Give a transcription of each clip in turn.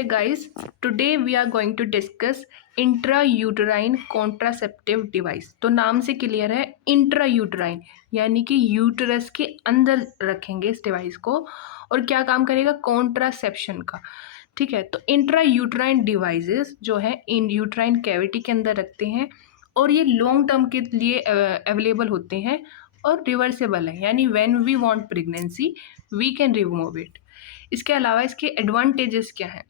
Hey guys, today we are going to discuss intrauterine contraceptive device. तो नाम से clear है, इंट्रायूटराइन यानी कि यूटरस के अंदर रखेंगे इस डिवाइस को और क्या काम करेगा, कॉन्ट्रासेप्शन का। ठीक है, तो इंट्रायूटराइन डिवाइसेस जो है इन यूटराइन कैविटी के अंदर रखते हैं और ये लॉन्ग टर्म के लिए अवेलेबल होते हैं और रिवर्सेबल है, यानी when we want pregnancy we can remove it. इसके अलावा इसके एडवांटेजेस क्या हैं,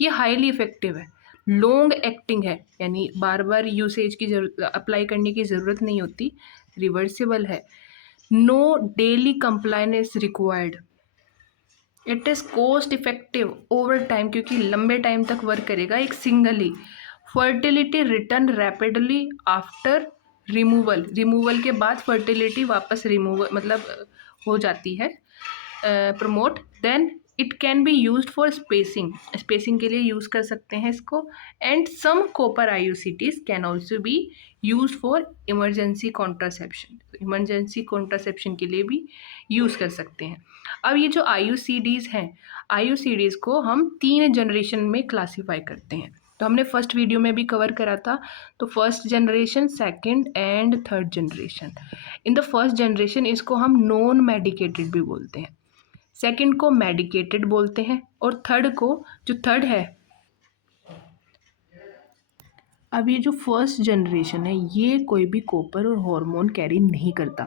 ये हाईली इफेक्टिव है, लॉन्ग एक्टिंग है, यानी बार बार यूसेज की अप्लाई करने की ज़रूरत नहीं होती, रिवर्सिबल है, no daily compliance required, it is cost effective over time क्योंकि लंबे टाइम तक वर्क करेगा एक singly, fertility return rapidly after removal के बाद फर्टिलिटी वापस रिमूवल मतलब हो जाती है, promote. Then it can be use for spacing के लिए यूज़ कर सकते हैं इसको। And some copper IUCDs can also be use for emergency contraception के लिए भी यूज़ कर सकते हैं। अब ये जो IUCDs हैं, IUCDs को हम 3 जनरेशन में क्लासीफाई करते हैं। तो हमने फर्स्ट वीडियो में भी कवर करा था, तो first generation, second and third generation. In the first generation इसको हम नॉन मेडिकेटेड भी बोलते हैं, सेकंड को मेडिकेटेड बोलते हैं और थर्ड को, जो थर्ड है, अब ये जो फर्स्ट जनरेशन है ये कोई भी कॉपर और हार्मोन कैरी नहीं करता।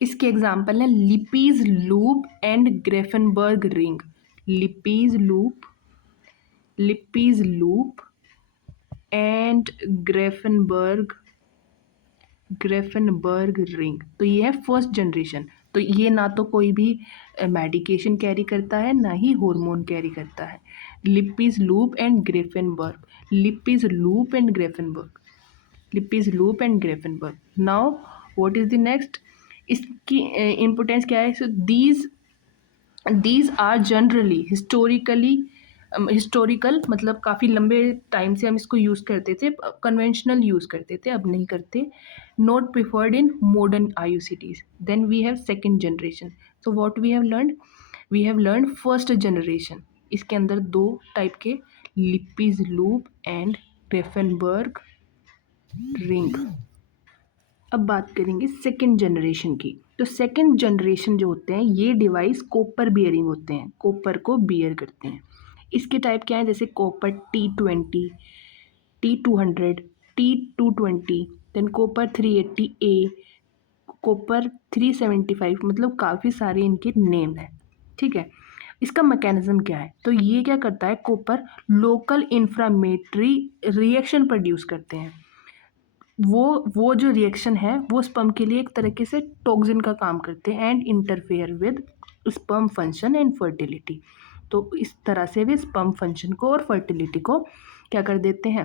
इसके एग्जाम्पल हैं Lippes loop and Grafenberg ring. Lippes loop and Grafenberg ring. तो ये है फर्स्ट जनरेशन। तो ये ना तो कोई भी मेडिकेशन कैरी करता है ना ही हार्मोन कैरी करता है। Lippes loop and Grafenberg. Now what is the next, इसकी इम्पोर्टेंस क्या है। So these are generally historical मतलब काफ़ी लंबे टाइम से हम इसको यूज़ करते थे, कन्वेंशनल यूज़ करते थे, अब नहीं करते। Not preferred in modern IUCDs। Then we have second generation. So what we have learn first generation. इसके अंदर 2 टाइप के, Lippes loop and Grafenberg ring. अब बात करेंगे सेकेंड जनरेशन की। तो सेकेंड जनरेशन जो होते हैं ये डिवाइस कॉपर बियरिंग होते हैं, कॉपर को बियर करते हैं। इसके टाइप क्या है, जैसे copper T20, T200, T220, than copper 380A, copper 375, मतलब काफ़ी सारे इनके नेम हैं। ठीक है, इसका मैकेनिज्म क्या है, तो ये क्या करता है, copper local inflammatory reaction produce करते हैं। वो जो रिएक्शन है वो स्पर्म के लिए एक तरीके से टॉक्सिन का काम करते हैं and interfere with sperm function and fertility. तो इस तरह से वे स्पर्म फंक्शन को और फर्टिलिटी को क्या कर देते हैं,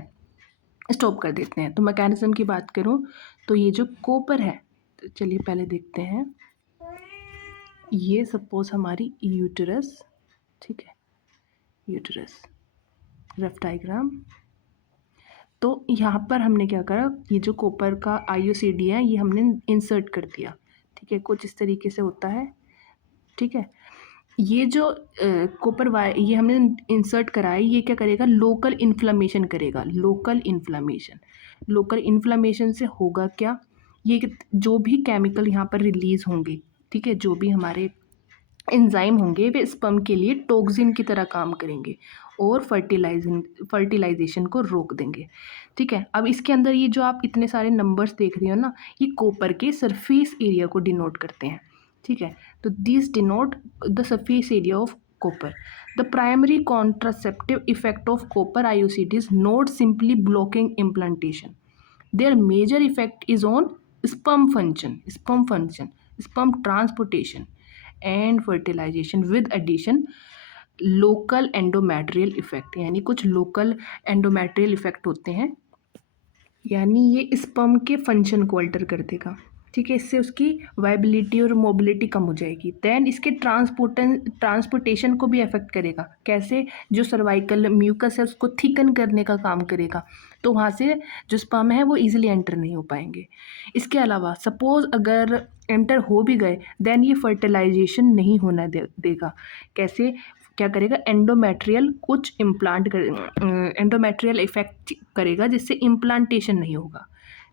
स्टॉप कर देते हैं। तो मैकेनिज्म की बात करूं तो ये जो कॉपर है, तो चलिए पहले देखते हैं। ये सपोज हमारी यूटरस, ठीक है, यूटरस रफ डायग्राम। तो यहाँ पर हमने क्या करा, ये जो कॉपर का IUCD है ये हमने इंसर्ट कर दिया। ठीक है, कुछ इस तरीके से होता है। ठीक है, ये जो कॉपर वायर ये हमने इंसर्ट करा है, ये क्या करेगा, लोकल इन्फ्लामेशन करेगा। लोकल इन्फ्लामेशन से होगा क्या, ये जो भी केमिकल यहाँ पर रिलीज होंगे, ठीक है, जो भी हमारे एंजाइम होंगे वे स्पर्म के लिए टॉक्सिन की तरह काम करेंगे और फर्टिलाइजेशन को रोक देंगे। ठीक है, अब इसके अंदर ये जो आप इतने सारे नंबर्स देख रहे हो ना, ये कॉपर के सरफेस एरिया को डिनोट करते हैं। ठीक है, तो this denote the surface area of copper. The primary contraceptive effect of copper IUCD is not simply blocking implantation, their major effect is on sperm function, sperm transportation and fertilization with addition local endometrial effect. यानी कुछ local endometrial effect होते हैं, यानी ये sperm के function को alter कर देगा। ठीक है, इससे उसकी वाइबिलिटी और मोबिलिटी कम हो जाएगी। देन इसके ट्रांसपोर्टेशन को भी अफेक्ट करेगा। कैसे, जो सर्वाइकल म्यूकस है उसको थिकन करने का काम करेगा, तो वहाँ से जो स्पर्म है वो इजीली एंटर नहीं हो पाएंगे। इसके अलावा सपोज अगर एंटर हो भी गए देन ये फर्टिलाइजेशन नहीं होना देगा। कैसे, क्या करेगा, एंडोमेट्रियल कुछ इम्प्लांट कर, एंडोमेट्रियल इफेक्ट करेगा जिससे इम्प्लांटेशन नहीं होगा।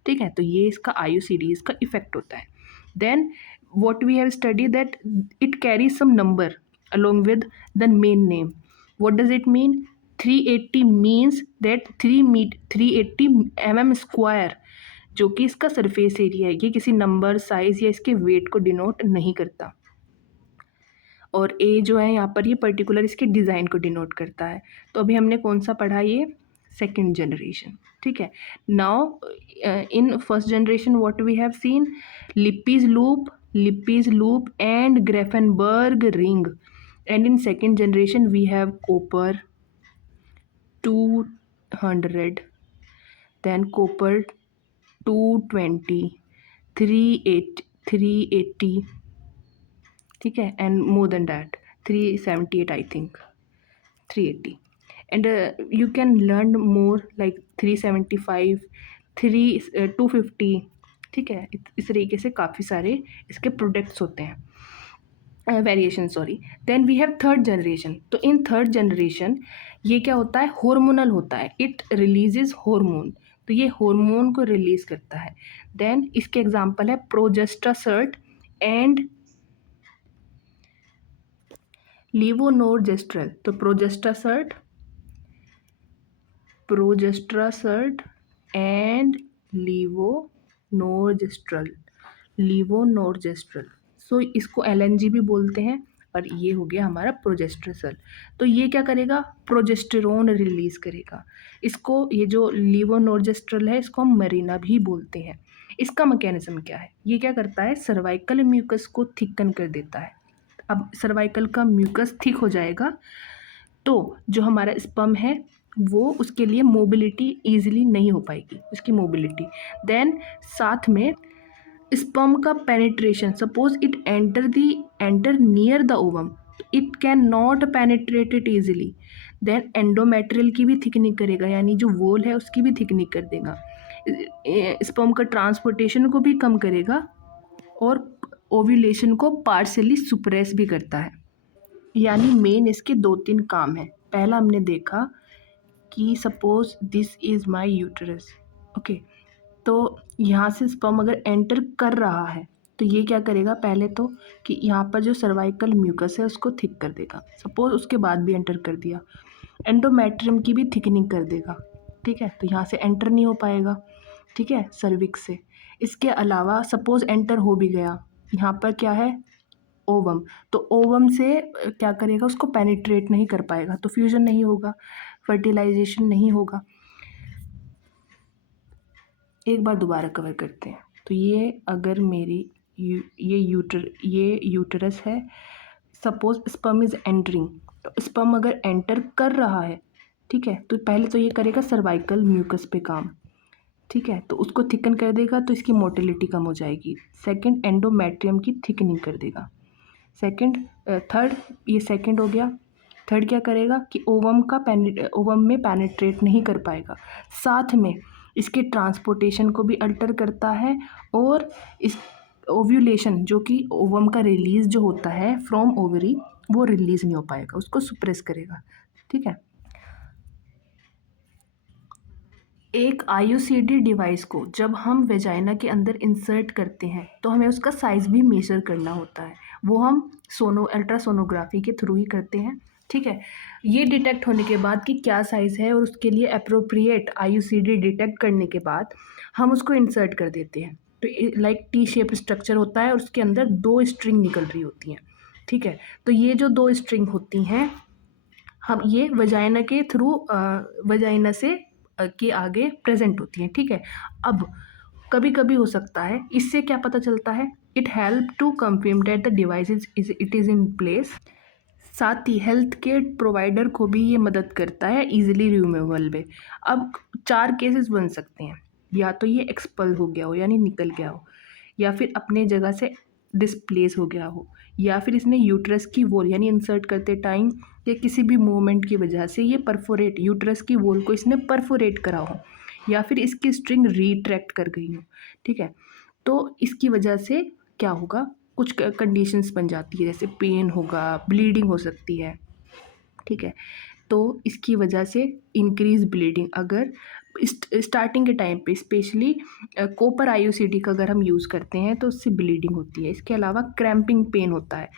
ठीक है, तो ये इसका IUCDs का इफेक्ट होता है। Then what we have studied that it carries some number along with the main name. What does it mean? 380 means that 380 mm square, जो कि इसका सरफेस एरिया है, ये किसी नंबर, साइज या इसके वेट को डिनोट नहीं करता। और ए जो है यहाँ पर ये पर्टिकुलर इसके डिज़ाइन को डिनोट करता है। तो अभी हमने कौन सा पढ़ा, ये सेकेंड जनरेशन। ठीक है, now in first generation what we have seen, Lippes loop and Grafenberg ring, and in second generation we have copper 200, then copper 220, 380, ठीक है, and more than that 378 I think, 380, and you can learn more like 375, 250। ठीक है, इस तरीके से काफ़ी सारे इसके प्रोडक्ट्स होते हैं, variation sorry. Then we have third generation. तो इन थर्ड जनरेशन ये क्या होता है, हार्मोनल होता है, इट रिलीजेज हार्मोन, तो ये हार्मोन को रिलीज करता है। देन इसके एग्जांपल है प्रोजेस्टासर्ट एंड लीवोनोरजेस्ट्रल। तो प्रोजेस्ट्रासर्ट एंड लीवोनोरजेस्ट्रल, सो इसको LNG भी बोलते हैं, और ये हो गया हमारा प्रोजेस्ट्रासल। तो ये क्या करेगा, प्रोजेस्टेरोन रिलीज करेगा। इसको, ये जो लीवोनोरजेस्ट्रल है, इसको हम मरीना भी बोलते हैं। इसका मैकेनिज्म क्या है, ये क्या करता है, सर्वाइकल म्यूकस को थिकन कर देता है। अब सर्वाइकल का म्यूकस थिक हो जाएगा तो जो हमारा स्पर्म है वो, उसके लिए मोबिलिटी ईजिली नहीं हो पाएगी, उसकी मोबिलिटी। देन साथ में स्पर्म का penetration, suppose it enter near the ovum, it can not penetrate it easily. Then endometrial की भी थिकनिंग करेगा, यानी जो वॉल है उसकी भी थिकनिंग कर देगा। स्पर्म का ट्रांसपोर्टेशन को भी कम करेगा और ओव्यूलेशन को पार्शियली सुप्रेस भी करता है। यानी मेन इसके 2-3 काम हैं। पहला हमने देखा कि suppose this is my uterus, okay, तो यहाँ से स्पर्म अगर एंटर कर रहा है तो ये क्या करेगा, पहले तो कि यहाँ पर जो सर्वाइकल म्यूकस है उसको थिक कर देगा, सपोज उसके बाद भी एंटर कर दिया, एंडोमेट्रियम की भी थिकनिंग कर देगा। ठीक है, तो यहाँ से एंटर नहीं हो पाएगा, ठीक है, सर्विक्स से। इसके अलावा सपोज एंटर हो भी गया, यहाँ पर क्या है, ओवम, तो ओवम से क्या करेगा, उसको पेनिट्रेट नहीं कर पाएगा, तो फ्यूजन नहीं होगा, फर्टिलाइजेशन नहीं होगा। एक बार दोबारा कवर करते हैं। तो ये अगर मेरी ये यूटरस है, सपोज स्पर्म इज एंटरिंग, तो स्पर्म अगर एंटर कर रहा है, ठीक है, तो पहले तो ये करेगा सर्वाइकल म्यूकस पे काम, ठीक है, तो उसको थिकन कर देगा तो इसकी मोटिलिटी कम हो जाएगी। सेकंड, एंडोमेट्रियम की थिकनिंग कर देगा। थर्ड, ये सेकंड हो गया। थर्ड क्या करेगा कि ओवम में पेनिट्रेट नहीं कर पाएगा, साथ में इसके ट्रांसपोर्टेशन को भी अल्टर करता है, और इस ओव्यूलेशन जो कि ओवम का रिलीज जो होता है फ्रॉम ओवरी, वो रिलीज नहीं हो पाएगा, उसको सुप्रेस करेगा। ठीक है, एक IUCD डिवाइस को जब हम वेजाइना के अंदर इंसर्ट करते हैं तो हमें उसका साइज़ भी मेजर करना होता है, वो हम अल्ट्रासोनोग्राफी के थ्रू ही करते हैं। ठीक है, ये डिटेक्ट होने के बाद कि क्या साइज़ है और उसके लिए अप्रोप्रिएट IUCD डिटेक्ट करने के बाद हम उसको इंसर्ट कर देते हैं। तो लाइक T शेप स्ट्रक्चर होता है और उसके अंदर 2 स्ट्रिंग निकल रही होती हैं। ठीक है, तो ये जो 2 स्ट्रिंग होती हैं, हम ये वजाइना के थ्रू वजाइना से के आगे प्रेजेंट होती हैं। ठीक है, अब कभी कभी हो सकता है, इससे क्या पता चलता है, it help to confirm that the device is in place. साथ ही हेल्थ केयर प्रोवाइडर को भी ये मदद करता है इजीली रिमूवल में। अब 4 केसेस बन सकते हैं, या तो ये एक्सपल हो गया हो यानी निकल गया हो, या फिर अपने जगह से डिस्प्लेस हो गया हो, या फिर इसने यूट्रस की वॉल यानी इंसर्ट करते टाइम या किसी भी मूवमेंट की वजह से ये परफोरेट, यूट्रस की वॉल को इसने परफोरेट करा हो, या फिर इसकी स्ट्रिंग रिट्रैक्ट कर गई हो। ठीक है, तो इसकी वजह से क्या होगा, कुछ कंडीशंस बन जाती है, जैसे पेन होगा, ब्लीडिंग हो सकती है। ठीक है। तो इसकी वजह से इंक्रीज ब्लीडिंग, अगर स्टार्टिंग के टाइम पे स्पेशली कॉपर आईयूसीडी का अगर हम यूज़ करते हैं तो उससे ब्लीडिंग होती है। इसके अलावा क्रैम्पिंग पेन होता है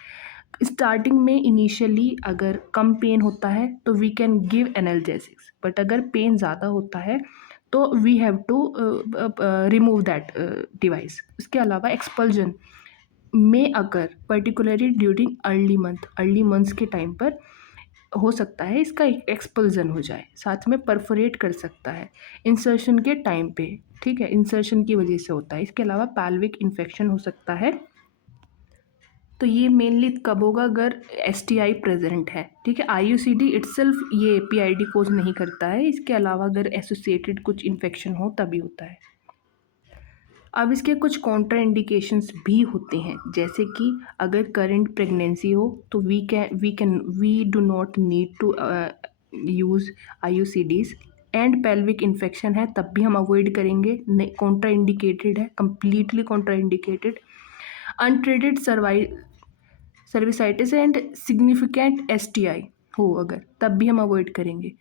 स्टार्टिंग में। इनिशियली अगर कम पेन होता है तो we can give analgesics, but अगर पेन ज़्यादा होता है तो we have to remove that device. इसके अलावा एक्सपल्जन में अगर पर्टिकुलरली ड्यूरिंग अर्ली मंथ्स के टाइम पर हो सकता है इसका एक्सपल्जन हो जाए, साथ में परफोरेट कर सकता है इंसर्शन के टाइम पे, ठीक है, इंसर्शन की वजह से होता है। इसके अलावा पैल्विक इन्फेक्शन हो सकता है। तो ये मेनली कब होगा, अगर एसटीआई प्रेजेंट है, ठीक है। आईयूसीडी इटसेल्फ ये पीआईडी कोज नहीं करता है, इसके अलावा अगर एसोसिएटेड कुछ इन्फेक्शन हो तभी होता है। अब इसके कुछ कॉन्ट्रा इंडिकेशंस भी होते हैं, जैसे कि अगर करंट प्रेगनेंसी हो तो we do not need to use IUCDs. And pelvic infection है तब भी हम अवॉइड करेंगे, कॉन्ट्रा इंडिकेटेड है, completely contraindicated. Untreated cervicitis and significant STI हो अगर, तब भी हम अवॉइड करेंगे।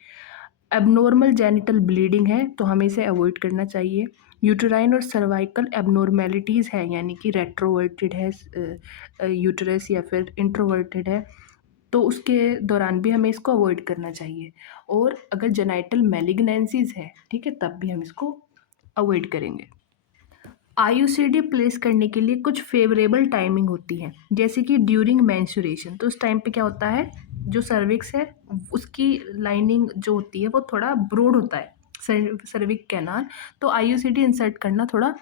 एबनॉर्मल जेनिटल ब्लीडिंग है तो हमें इसे अवॉइड करना चाहिए। यूटेराइन और सर्वाइकल एबनॉर्मेलिटीज़ है, यानी कि रेट्रोवर्टेड है यूटरस या फिर इंट्रोवर्टेड है, तो उसके दौरान भी हमें इसको अवॉइड करना चाहिए। और अगर जेनाइटल मैलिग्नेंसीज है, ठीक है, तब भी हम इसको अवॉइड करेंगे। आईयूसीडी प्लेस करने के लिए कुछ फेवरेबल टाइमिंग होती है, जैसे कि ड्यूरिंग मेंस्ट्रुएशन। तो उस टाइम पे क्या होता है, जो सर्विक्स है उसकी लाइनिंग जो होती है वो थोड़ा ब्रॉड होता है, सर्विक कैनाल, तो आईयूसीडी इंसर्ट करना थोड़ा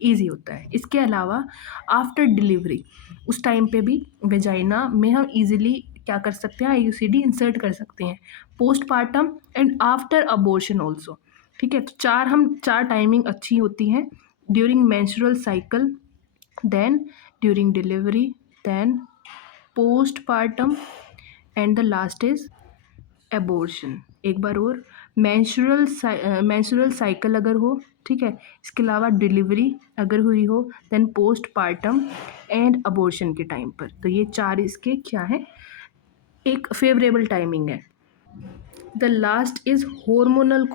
इजी होता है। इसके अलावा आफ्टर डिलीवरी उस टाइम पे भी वेजाइना में हम इजीली क्या कर सकते हैं, आईयूसीडी इंसर्ट कर सकते हैं। Postpartum and after abortion also, ठीक है। तो चार टाइमिंग अच्छी होती हैं, during menstrual cycle, then during delivery, then postpartum, and the last is abortion। एक बार और, menstrual cycle अगर हो, ठीक है, इसके अलावा डिलीवरी अगर हुई हो, देन पोस्टपार्टम एंड अबॉर्शन के टाइम पर। तो ये चार इसके क्या है, एक फेवरेबल टाइमिंग है। The last is hormonal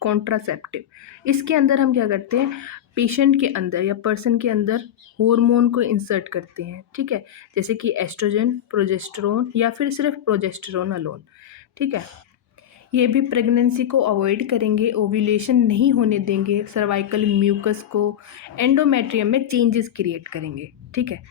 contraceptive. इसके अंदर हम क्या करते हैं, पेशेंट के अंदर या पर्सन के अंदर हार्मोन को इंसर्ट करते हैं, ठीक है, जैसे कि एस्ट्रोजन, प्रोजेस्टेरोन या फिर सिर्फ प्रोजेस्टेरोन अलोन, ठीक है। ये भी प्रेगनेंसी को अवॉइड करेंगे, ओव्यूलेशन नहीं होने देंगे, सर्वाइकल म्यूकस को, एंडोमेट्रियम में चेंजेस क्रिएट करेंगे, ठीक है।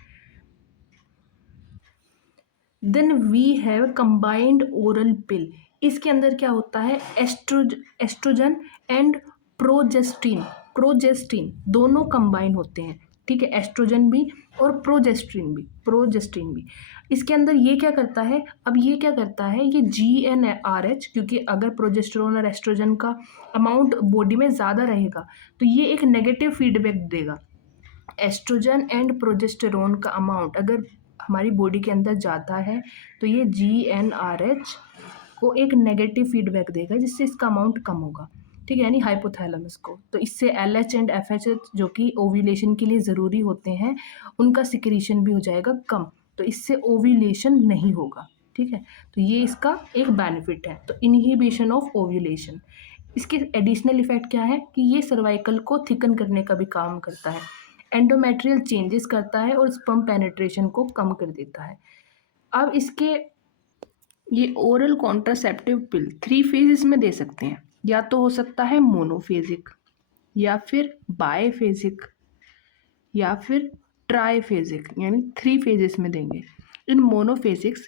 Then we have combined oral pill. इसके अंदर क्या होता है, एस्ट्रोजन एंड प्रोजेस्टिन दोनों कंबाइन होते हैं, ठीक है, एस्ट्रोजन भी और प्रोजेस्ट्रिन भी। इसके अंदर ये क्या करता है, अब ये क्या करता है, ये GnRH, क्योंकि अगर प्रोजेस्टेरोन और एस्ट्रोजन का अमाउंट बॉडी में ज़्यादा रहेगा तो ये एक नेगेटिव फीडबैक देगा। एस्ट्रोजन एंड प्रोजेस्टेरोन का अमाउंट अगर हमारी बॉडी के अंदर जाता है तो ये GnRH को एक नेगेटिव फीडबैक देगा, जिससे इसका अमाउंट कम होगा, ठीक है, यानी हाइपोथैलेमस को। तो इससे LH एंड FH जो कि ओव्यूलेशन के लिए ज़रूरी होते हैं, उनका सिक्रीशन भी हो जाएगा कम, तो इससे ओव्यूलेशन नहीं होगा, ठीक है। तो ये इसका एक बेनिफिट है। तो इनहिबिशन ऑफ ओव्यूलेशन, इसके एडिशनल इफेक्ट क्या है कि ये सर्वाइकल को थिकन करने का भी काम करता है, एंडोमेट्रियल चेंजेस करता है और स्पर्म पेनिट्रेशन को कम कर देता है। अब इसके ये ओरल कॉन्ट्रासेप्टिव पिल 3 फेजेस में दे सकते हैं, या तो हो सकता है मोनोफेजिक, या फिर बायफेजिक, या फिर ट्राईफेजिक, यानी 3 फेजेस में देंगे। इन मोनोफेजिक्स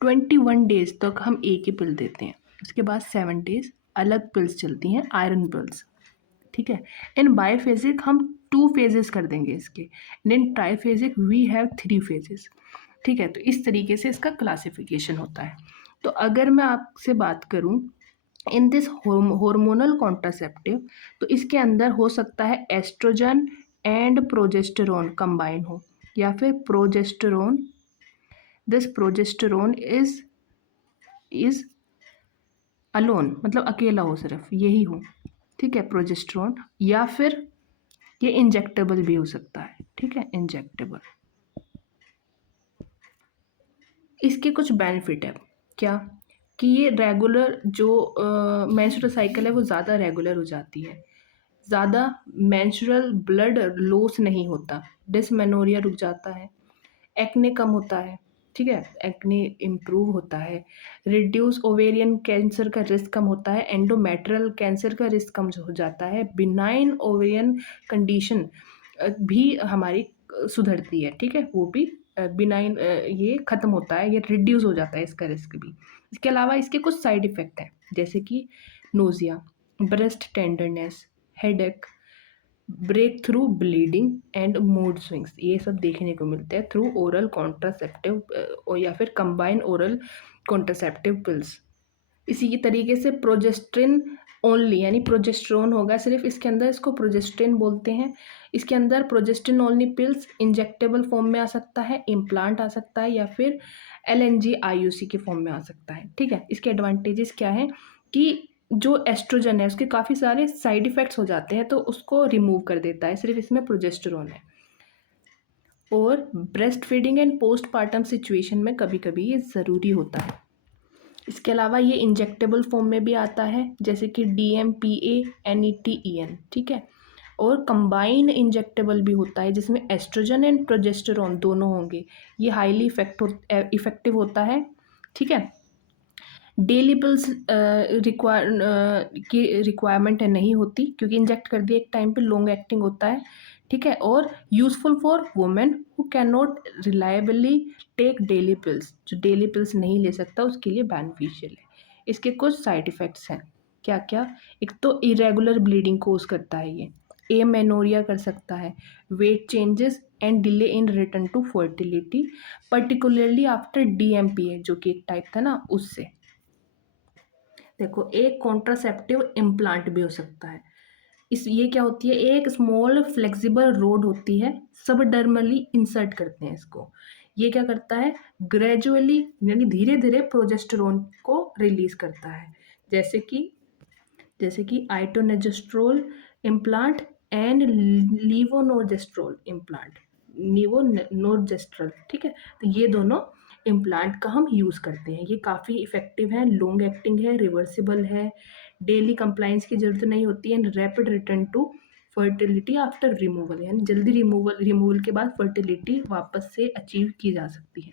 21 डेज तक हम एक ही पिल देते हैं, उसके बाद 7 डेज अलग पिल्स चलती हैं, आयरन पिल्स, ठीक है। इन बायफेजिक हम 2 फेजेस कर देंगे इसके, इन ट्राईफेजिक वी हैव 3 फेजेस, ठीक है। तो इस तरीके से इसका क्लासिफिकेशन होता है। तो अगर मैं आपसे बात करूं इन दिस हार्मोनल कॉन्ट्रासेप्टिव, तो इसके अंदर हो सकता है एस्ट्रोजन एंड प्रोजेस्टेरोन कंबाइन हो, या फिर progesterone, this progesterone is alone, मतलब अकेला हो, सिर्फ यही हो, ठीक है, प्रोजेस्टेरोन, या फिर ये इंजेक्टेबल भी हो सकता है, ठीक है, इंजेक्टेबल। इसके कुछ बेनिफिट है क्या, कि ये रेगुलर जो मेंस्ट्रुअल साइकिल है वो ज़्यादा रेगुलर हो जाती है, ज़्यादा मेंस्ट्रुअल ब्लड लॉस नहीं होता, डिसमेनोरिया रुक जाता है, एक्ने कम होता है, ठीक है, एक्ने इम्प्रूव होता है, रिड्यूस ओवेरियन कैंसर का रिस्क कम होता है, एंडोमेट्रियल कैंसर का रिस्क कम हो जाता है, बिनाइन ओवेरियन कंडीशन भी हमारी सुधरती है, ठीक है, वो भी बिनाइन ये ख़त्म होता है, ये रिड्यूस हो जाता है इसका रिस्क भी। इसके अलावा इसके कुछ साइड इफ़ेक्ट हैं, जैसे कि nausea, breast tenderness, headache, break through bleeding and mood swings, ये सब देखने को मिलते हैं थ्रू ओरल कॉन्ट्रासेप्टिव और या फिर कंबाइन ओरल कॉन्ट्रासेप्टिव पिल्स। इसी की तरीके से प्रोजेस्ट्रिन ओनली यानी प्रोजेस्ट्रोन होगा सिर्फ इसके अंदर, इसको प्रोजेस्ट्रिन बोलते हैं। इसके अंदर प्रोजेस्ट्रिन ओनली पिल्स इंजेक्टेबल फॉर्म में आ सकता है, इम्प्लांट आ सकता है, या फिर LNG IUC के फॉर्म में आ सकता है, ठीक है। इसके एडवांटेजेस क्या हैं कि जो एस्ट्रोजन है उसके काफ़ी सारे साइड इफ़ेक्ट्स हो जाते हैं, तो उसको रिमूव कर देता है, सिर्फ इसमें प्रोजेस्टेरोन है। और breast feeding and postpartum situation में कभी कभी ये ज़रूरी होता है। इसके अलावा ये इंजेक्टेबल फॉर्म में भी आता है, जैसे कि DMPA NETEN, ठीक है। और कंबाइन इंजेक्टेबल भी होता है जिसमें एस्ट्रोजन एंड प्रोजेस्टेरोन दोनों होंगे, ये हाईली इफेक्टिव होता है, ठीक है। डेली पिल्स की रिक्वायरमेंट नहीं होती, क्योंकि इंजेक्ट कर दिए एक टाइम पे, लॉन्ग एक्टिंग होता है, ठीक है। और useful for women who can not reliably take daily pills, जो डेली पिल्स नहीं ले सकता उसके लिए बेनिफिशियल है। इसके कुछ साइड इफ़ेक्ट्स हैं, क्या क्या। एक तो इरेगुलर ब्लीडिंग कोज करता है ये, एमेनोरिया कर सकता है, weight changes and delay in return to fertility, particularly after DMPA जो कि एक टाइप था ना उससे। देखो, एक कॉन्ट्रासेप्टिव इम्प्लांट भी हो सकता है। इस ये क्या होती है, एक स्मॉल फ्लेक्सिबल रोड होती है, सबडर्मली इंसर्ट करते हैं इसको। ये क्या करता है, ग्रेजुअली यानी धीरे धीरे प्रोजेस्टेरोन को रिलीज करता है, जैसे कि आइटोनेजेस्ट्रोल इम्प्लांट एंड लीवोनोजेस्ट्रोल इम्प्लांट, लीवोनोजेस्ट्रल, ठीक है। तो ये दोनों इम्प्लांट का हम यूज़ करते हैं, ये काफ़ी इफ़ेक्टिव है, लॉन्ग एक्टिंग है, रिवर्सिबल है, डेली कंप्लाइंस की ज़रूरत नहीं होती है, and rapid return to fertility after removal, यानी जल्दी रिमूवल के बाद फर्टिलिटी वापस से अचीव की जा सकती है।